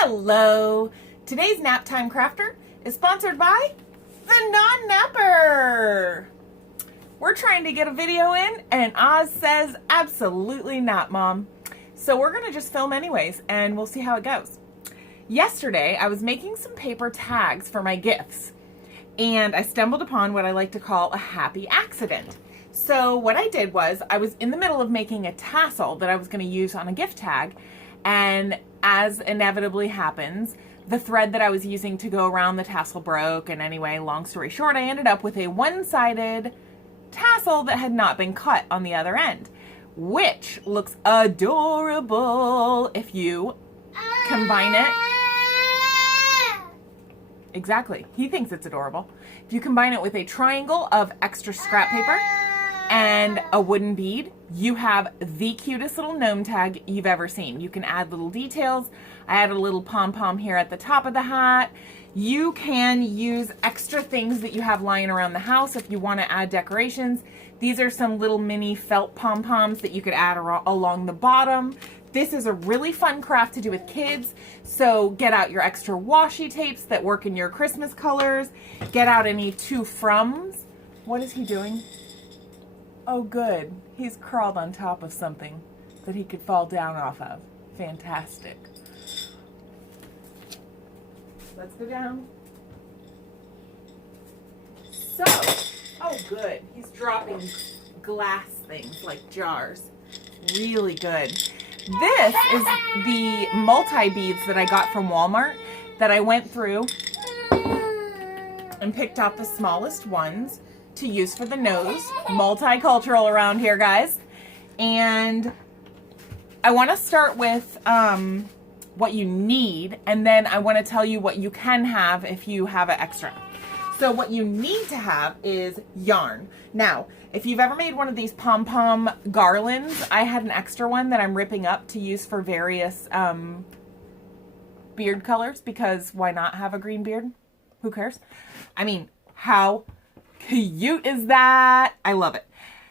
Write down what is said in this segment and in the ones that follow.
Hello! Today's Naptime Crafter is sponsored by the Non-Napper! We're trying to get a video in and Oz says absolutely not, Mom. So we're gonna just film anyways and we'll see how it goes. Yesterday I was making some paper tags for my gifts and I stumbled upon what I like to call a happy accident. So what I did was I was in the middle of making a tassel that I was going to use on a gift tag, and as inevitably happens, the thread that I was using to go around the tassel broke, and anyway, long story short, I ended up with a one-sided tassel that had not been cut on the other end, which looks adorable if you combine it. Exactly, he thinks it's adorable. If you combine it with a triangle of extra scrap paper and a wooden bead, you have the cutest little gnome tag you've ever seen. You can add little details. I added a little pom-pom here at the top of the hat. You can use extra things that you have lying around the house if you want to add decorations. These are some little mini felt pom-poms that you could add along the bottom. This is a really fun craft to do with kids, so get out your extra washi tapes that work in your Christmas colors. Get out any to-froms. What is he doing? Oh, good. He's crawled on top of something that he could fall down off of. Fantastic. Let's go down. So, oh, good. He's dropping glass things like jars. Really good. This is the multi-beads that I got from Walmart that I went through and picked out the smallest ones to use for the nose. Multicultural around here, guys. And I want to start with what you need, and then I want to tell you what you can have if you have an extra. So what you need to have is yarn. Now, if you've ever made one of these pom-pom garlands, I had an extra one that I'm ripping up to use for various beard colors, because why not have a green beard? Who cares? I mean, how cute is that? I love it.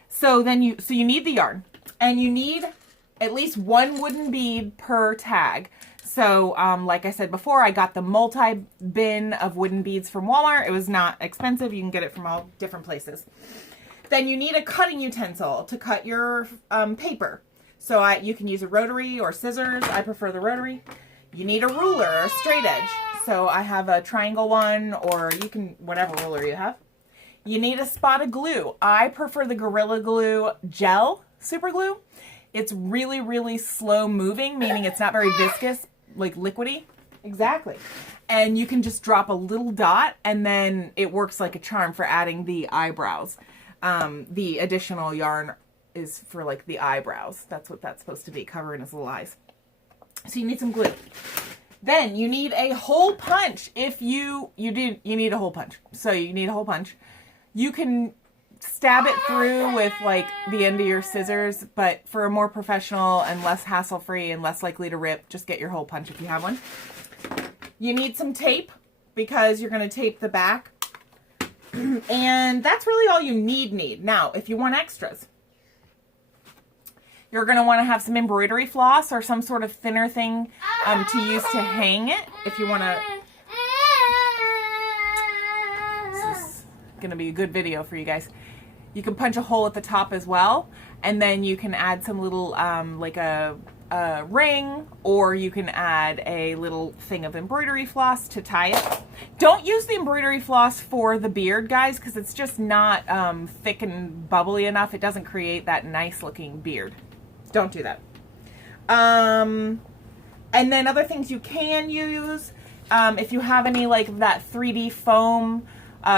So you need the yarn, and you need at least one wooden bead per tag. So like I said before, I got the multi-bin of wooden beads from Walmart. It was not expensive. You can get it from all different places. Then you need a cutting utensil to cut your paper. So you can use a rotary or scissors. I prefer the rotary. You need a ruler or a straight edge. So I have a triangle one, or you can, whatever ruler you have. You need a spot of glue. I prefer the Gorilla Glue gel super glue. It's really, really slow moving, meaning it's not very viscous, like liquidy. Exactly. And you can just drop a little dot, and then it works like a charm for adding the eyebrows. The additional yarn is for like the eyebrows. That's what that's supposed to be, covering his little eyes. So you need some glue. Then you need a hole punch. If you need a hole punch. So you need a hole punch. You can stab it through with like the end of your scissors, but for a more professional and less hassle-free and less likely to rip, just get your hole punch if you have one. You need some tape because you're going to tape the back. And that's really all you need. Now, if you want extras, you're going to want to have some embroidery floss or some sort of thinner thing to use to hang it. If you want to... This is going to be a good video for you guys. You can punch a hole at the top as well, and then you can add some little, like a ring, or you can add a little thing of embroidery floss to tie it. Don't use the embroidery floss for the beard, guys, because it's just not thick and bubbly enough. It doesn't create that nice looking beard. Don't do that. And then other things you can use, if you have any like that 3D foam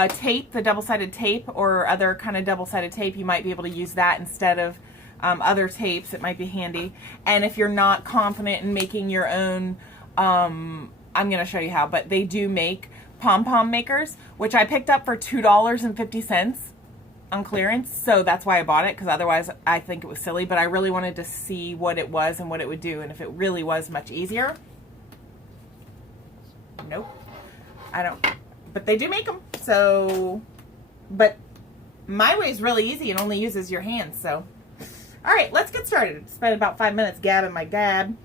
tape, the double-sided tape, or other kind of double-sided tape, you might be able to use that instead of other tapes. It might be handy. And if you're not confident in making your own, I'm going to show you how, but they do make pom-pom makers, which I picked up for $2.50 on clearance, so that's why I bought it, because otherwise I think it was silly, but I really wanted to see what it was and what it would do, and if it really was much easier. Nope. I don't... But they do make them, so, but my way is really easy and only uses your hands, so. All right, let's get started. Spent about 5 minutes gabbing my gab.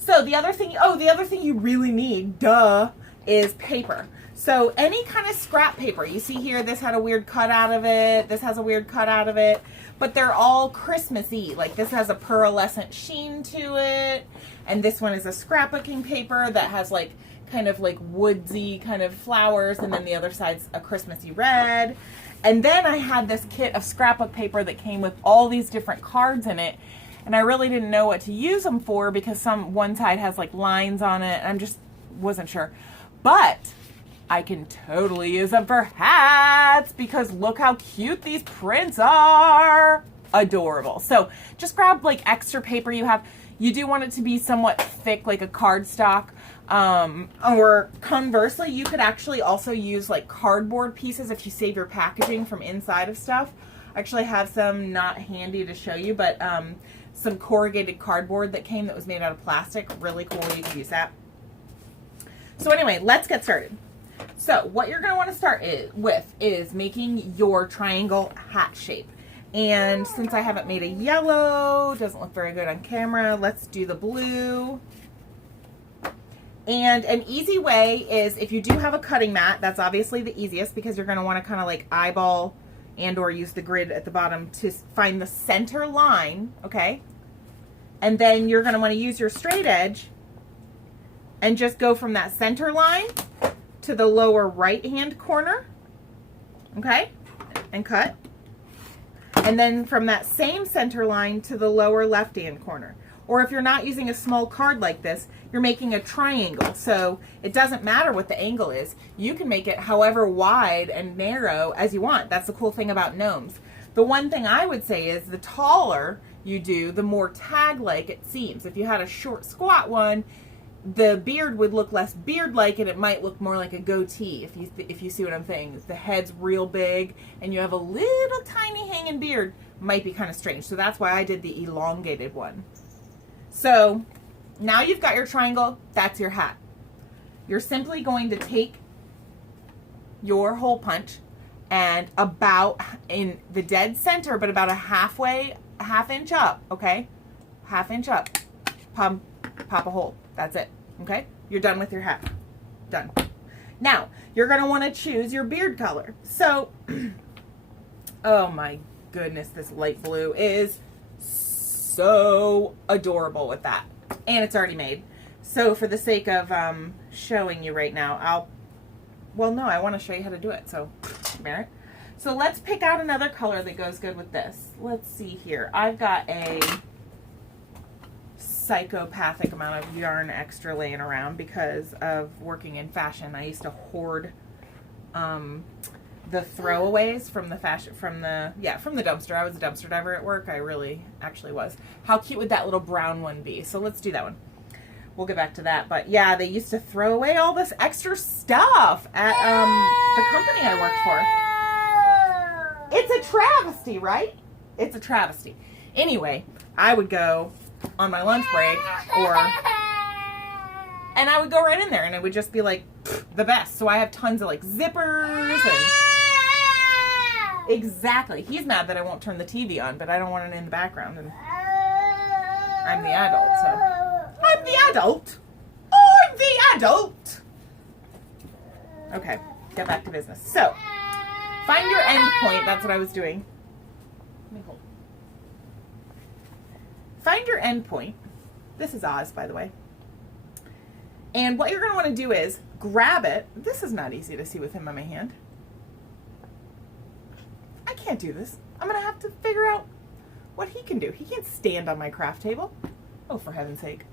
So the other thing, oh, the other thing you really need, duh, is paper. So any kind of scrap paper. You see here, this had a weird cut out of it. This has a weird cut out of it. But they're all Christmassy. Like this has a pearlescent sheen to it. And this one is a scrapbooking paper that has like kind of like woodsy kind of flowers. And then the other side's a Christmassy red. And then I had this kit of scrapbook paper that came with all these different cards in it. And I really didn't know what to use them for because one side has like lines on it. And I just wasn't sure. But I can totally use them for hats because look how cute these prints are. Adorable. So just grab like extra paper you have. You do want it to be somewhat thick, like a cardstock. Or conversely, you could actually also use like cardboard pieces if you save your packaging from inside of stuff. I actually have some not handy to show you, but some corrugated cardboard that came that was made out of plastic. Really cool. You could use that. So anyway, let's get started. So what you're going to want to start with is making your triangle hat shape. And since I haven't made a yellow, doesn't look very good on camera, let's do the blue. And an easy way is if you do have a cutting mat, that's obviously the easiest because you're going to want to kind of like eyeball and or use the grid at the bottom to find the center line, okay? And then you're going to want to use your straight edge and just go from that center line to the lower right hand corner, okay, and cut. And then from that same center line to the lower left hand corner. Or if you're not using a small card like this, you're making a triangle. So it doesn't matter what the angle is. You can make it however wide and narrow as you want. That's the cool thing about gnomes. The one thing I would say is the taller you do, the more tag-like it seems. If you had a short, squat one, the beard would look less beard-like and it might look more like a goatee, if you see what I'm saying. The head's real big and you have a little tiny hanging beard, might be kind of strange. So that's why I did the elongated one. So now you've got your triangle, that's your hat. You're simply going to take your hole punch and about in the dead center, but about a half inch up, okay? Half inch up, pop a hole. That's it, okay? You're done with your hat. Done. Now, you're going to want to choose your beard color. So, oh my goodness, this light blue is so adorable with that. And it's already made. So, for the sake of showing you right now, well, no, I want to show you how to do it. So, Merritt. So, let's pick out another color that goes good with this. Let's see here. I've got a psychopathic amount of yarn extra laying around because of working in fashion. I used to hoard the throwaways from the dumpster. I was a dumpster diver at work. I really actually was. How cute would that little brown one be? So let's do that one. We'll get back to that. But yeah, they used to throw away all this extra stuff at the company I worked for. It's a travesty, right? It's a travesty. Anyway, I would go on my lunch break and I would go right in there and it would just be like the best. So I have tons of like zippers and exactly. He's mad that I won't turn the TV on, but I don't want it in the background and I'm the adult, so I'm the adult. I'm the adult. Okay, get back to business. So find your end point. That's what I was doing. Let me hold. Find your end point. This is Oz, by the way. And what you're going to want to do is grab it. This is not easy to see with him on my hand. I can't do this. I'm going to have to figure out what he can do. He can't stand on my craft table. Oh, for heaven's sake.